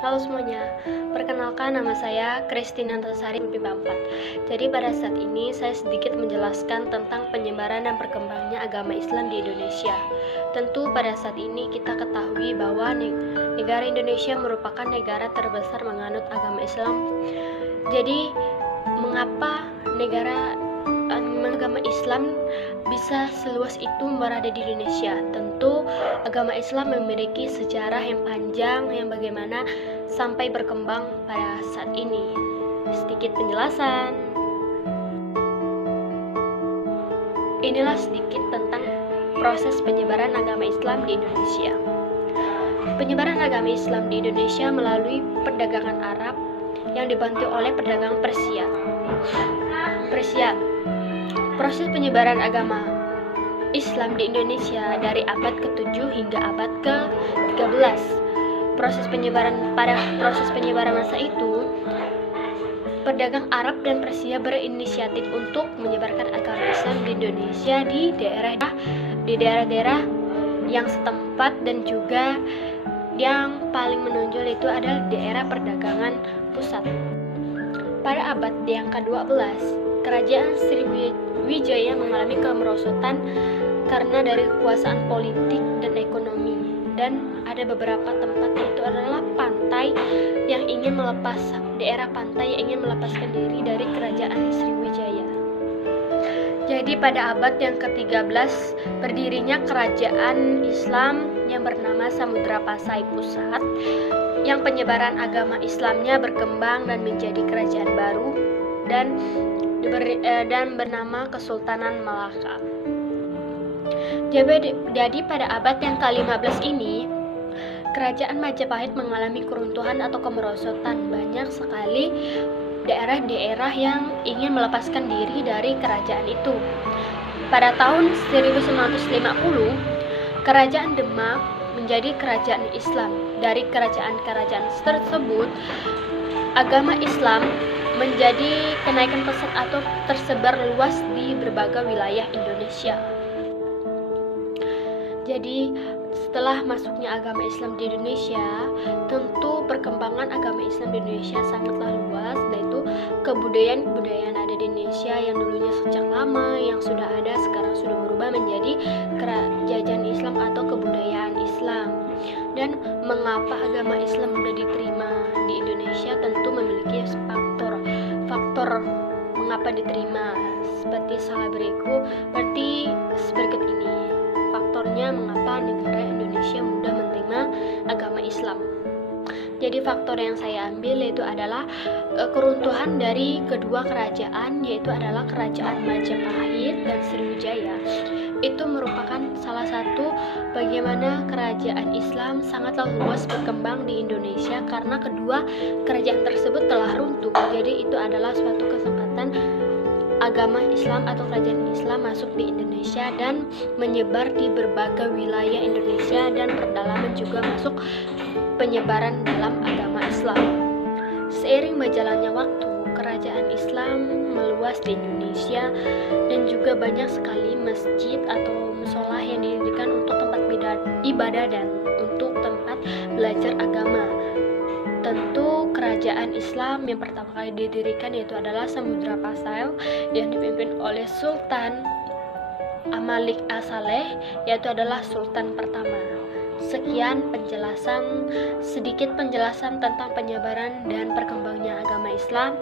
Halo semuanya, perkenalkan nama saya Christine Antasari MIPA 4. Jadi pada saat ini saya sedikit menjelaskan tentang penyebaran dan berkembangnya agama Islam di Indonesia. Tentu pada saat ini kita ketahui bahwa negara Indonesia merupakan negara terbesar menganut agama Islam. Jadi mengapa agama Islam bisa seluas itu berada di Indonesia? Tentu agama Islam memiliki sejarah yang panjang yang bagaimana sampai berkembang pada saat ini. Sedikit penjelasan. Inilah sedikit tentang proses penyebaran agama Islam di Indonesia. Penyebaran agama Islam di Indonesia melalui perdagangan Arab yang dibantu oleh pedagang Persia. Proses penyebaran agama Islam di Indonesia dari abad ke-7 hingga abad ke-13. Proses penyebaran masa itu, pedagang Arab dan Persia berinisiatif untuk menyebarkan agama Islam di Indonesia di daerah-daerah yang setempat, dan juga yang paling menonjol itu adalah daerah perdagangan pusat. Pada abad yang ke-12, Kerajaan Sriwijaya mengalami kemerosotan karena dari kekuasaan politik dan ekonomi, dan ada beberapa tempat, yaitu adalah daerah pantai yang ingin melepaskan diri dari Kerajaan Sriwijaya. Jadi pada abad yang ke-13 berdirinya kerajaan Islam yang bernama Samudra Pasai Pusat, yang penyebaran agama Islamnya berkembang dan menjadi kerajaan baru dan bernama Kesultanan Malaka. Jadi pada abad yang ke-15 ini, kerajaan Majapahit mengalami keruntuhan atau kemerosotan. Banyak sekali daerah-daerah yang ingin melepaskan diri dari kerajaan itu. Pada tahun 1950, Kerajaan Demak menjadi kerajaan Islam. Dari kerajaan-kerajaan tersebut, agama Islam menjadi kenaikan pesat atau tersebar luas di berbagai wilayah Indonesia. Jadi setelah masuknya agama Islam di Indonesia, tentu perkembangan agama Islam di Indonesia sangatlah luas, yaitu kebudayaan ada di Indonesia yang dulunya sejak lama, yang sudah ada, sekarang sudah berubah menjadi kerajaan Islam atau kebudayaan Islam. Dan mengapa agama Islam mudah diterima di Indonesia? Tentu memiliki faktor mengapa diterima seperti berikut ini. Faktornya mengapa negara Indonesia mudah menerima agama Islam. Jadi faktor yang saya ambil yaitu adalah keruntuhan dari kedua kerajaan, yaitu adalah Kerajaan Majapahit dan Sriwijaya. Itu merupakan salah satu bagaimana kerajaan Islam sangatlah luas berkembang di Indonesia karena kedua kerajaan tersebut telah runtuh. Jadi itu adalah suatu kesempatan agama Islam atau kerajaan Islam masuk di Indonesia dan menyebar di berbagai wilayah Indonesia, dan perdalaman juga masuk penyebaran dalam agama Islam. Seiring berjalannya waktu, kerajaan Islam meluas di Indonesia dan juga banyak sekali masjid atau mushola yang didirikan untuk tempat ibadah dan untuk tempat belajar agama. Tentu kerajaan Islam yang pertama kali didirikan yaitu adalah Samudra Pasai yang dipimpin oleh Sultan Amalik As-Saleh, yaitu adalah Sultan pertama. Sekian sedikit penjelasan tentang penyebaran dan perkembangannya agama Islam.